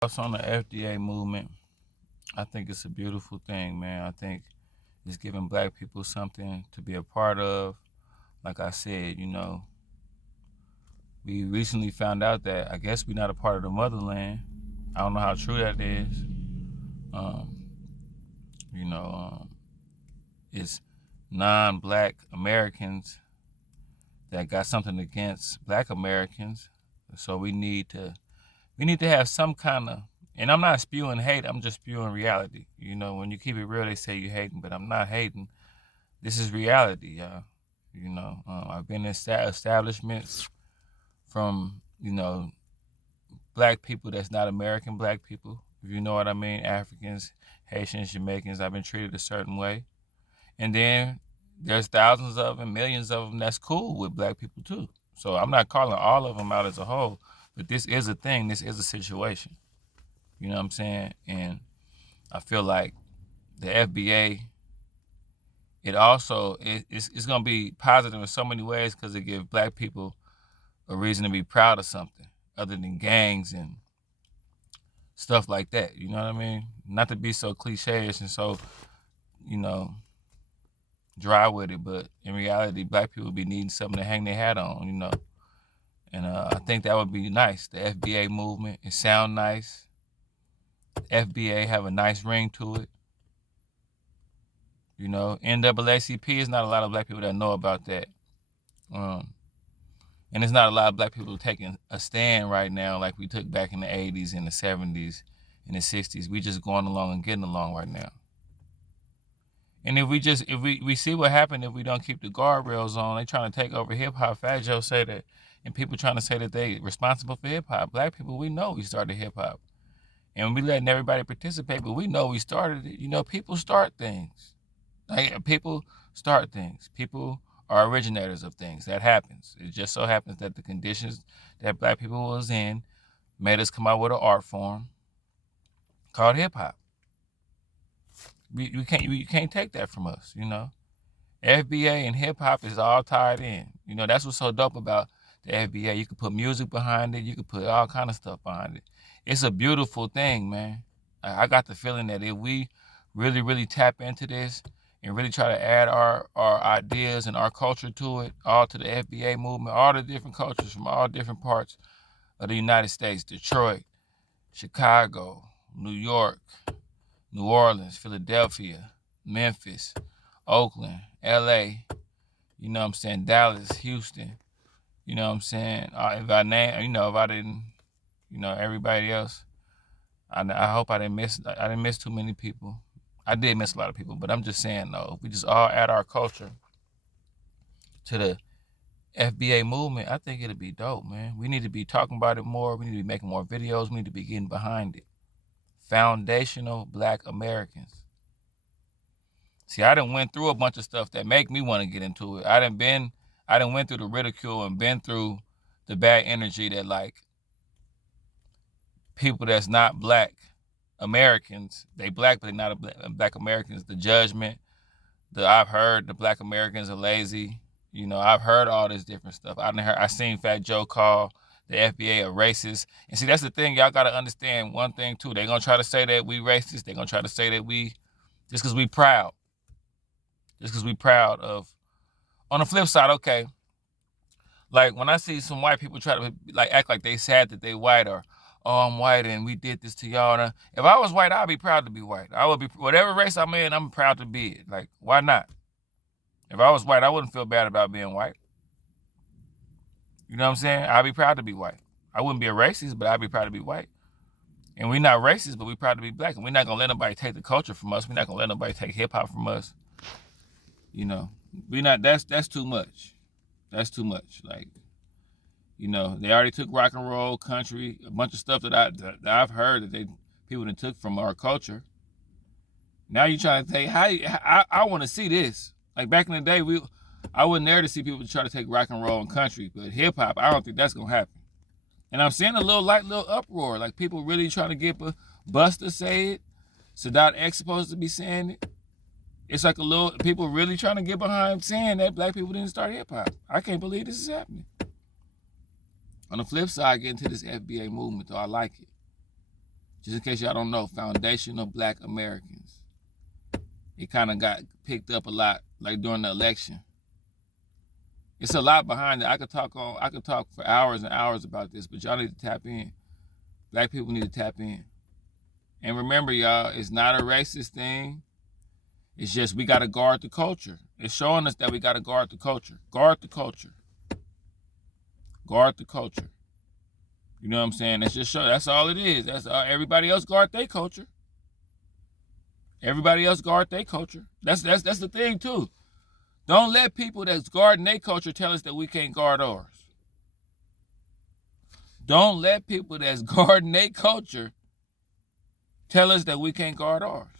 Thoughts on the FDA movement? I think it's a beautiful thing, man. I think it's giving black people something to be a part of. Like I said, we recently found out that I guess we're not a part of the motherland. I don't know how true that is. Um, you know, um, it's non-black Americans that got something against black Americans. So we need to have some kind of, and I'm not spewing hate, I'm just spewing reality. When you keep it real, they say you hating, but I'm not hating. This is reality, y'all. I've been in establishments from, black people that's not American black people, if you know what I mean, Africans, Haitians, Jamaicans. I've been treated a certain way. And then there's thousands of them, millions of them that's cool with black people too. So I'm not calling all of them out as a whole, but this is a thing, this is a situation. You know what I'm saying? And I feel like the FBA, it's going to be positive in so many ways because it gives black people a reason to be proud of something other than gangs and stuff like that. You know what I mean? Not to be so cliche-ish and so, you know, dry with it, but in reality, black people be needing something to hang their hat on. And I think that would be nice. The FBA movement, it sound nice. FBA have a nice ring to it. NAACP is not a lot of black people that know about that. Um, and it's not a lot of black people taking a stand right now like we took back in the 80s and the 70s and the 60s. We just going along and getting along right now. And if we see what happened if we don't keep the guardrails on, they trying to take over hip hop. Fat Joe say that, and people trying to say that they responsible for hip hop. Black people, we know we started hip hop, and we letting everybody participate, but we know we started it. People start things. Like, people start things. People are originators of things. That happens. It just so happens that the conditions that black people was in made us come out with an art form called hip hop. You can't take that from us. FBA and hip hop is all tied in. That's what's so dope about the FBA. You can put music behind it. You can put all kind of stuff behind it. It's a beautiful thing, man. I got the feeling that if we really, really tap into this and really try to add our ideas and our culture to it, all to the FBA movement, all the different cultures from all different parts of the United States, Detroit, Chicago, New York, New Orleans, Philadelphia, Memphis, Oakland, LA, Dallas, Houston, if I name, if I didn't, everybody else, I hope I didn't miss too many people. I did miss a lot of people, but I'm just saying though, if we just all add our culture to the FBA movement, I think it'll be dope, man. We need to be talking about it more. We need to be making more videos. We need to be getting behind it. Foundational Black Americans. See, I done went through a bunch of stuff that make me want to get into it. I done went through the ridicule and been through the bad energy that, like, people that's not black Americans, they black, but they not black Americans, the judgment, I've heard the black Americans are lazy. I've heard all this different stuff. I seen Fat Joe call the FBA a racist. And see, that's the thing. Y'all got to understand one thing, too. They're going to try to say that we racist. They're going to try to say that just because we proud. Just because we proud of. On the flip side, okay, like when I see some white people try to like act like they sad that they white, or, oh, I'm white and we did this to y'all. And if I was white, I'd be proud to be white. I would be, whatever race I'm in, I'm proud to be it. Like, why not? If I was white, I wouldn't feel bad about being white. You know what I'm saying? I'd be proud to be white. I wouldn't be a racist, but I'd be proud to be white. And we're not racist, but we're proud to be black. And we're not going to let nobody take the culture from us. We're not going to let nobody take hip hop from us. That's too much. That's too much. Like, they already took rock and roll, country, a bunch of stuff that I've heard that people that took from our culture. Now you're trying to take, I want to see this. Like back in the day, I wasn't there to see people try to take rock and roll and country, but hip hop, I don't think that's gonna happen. And I'm seeing a little uproar, like people really trying to get Busta say it. Sadat X supposed to be saying it. It's like people really trying to get behind saying that black people didn't start hip hop. I can't believe this is happening. On the flip side, getting to this FBA movement, though, I like it. Just in case y'all don't know, Foundational Black Americans. It kind of got picked up a lot, like during the election. It's a lot behind it. I could talk for hours and hours about this, but y'all need to tap in. Black people need to tap in. And remember, y'all, it's not a racist thing. It's just we got to guard the culture. It's showing us that we got to guard the culture. Guard the culture. Guard the culture. You know what I'm saying? That's all it is. That's all. Everybody else guard their culture. Everybody else guard their culture. That's the thing too. Don't let people that's guarding their culture tell us that we can't guard ours. Don't let people that's guarding their culture tell us that we can't guard ours.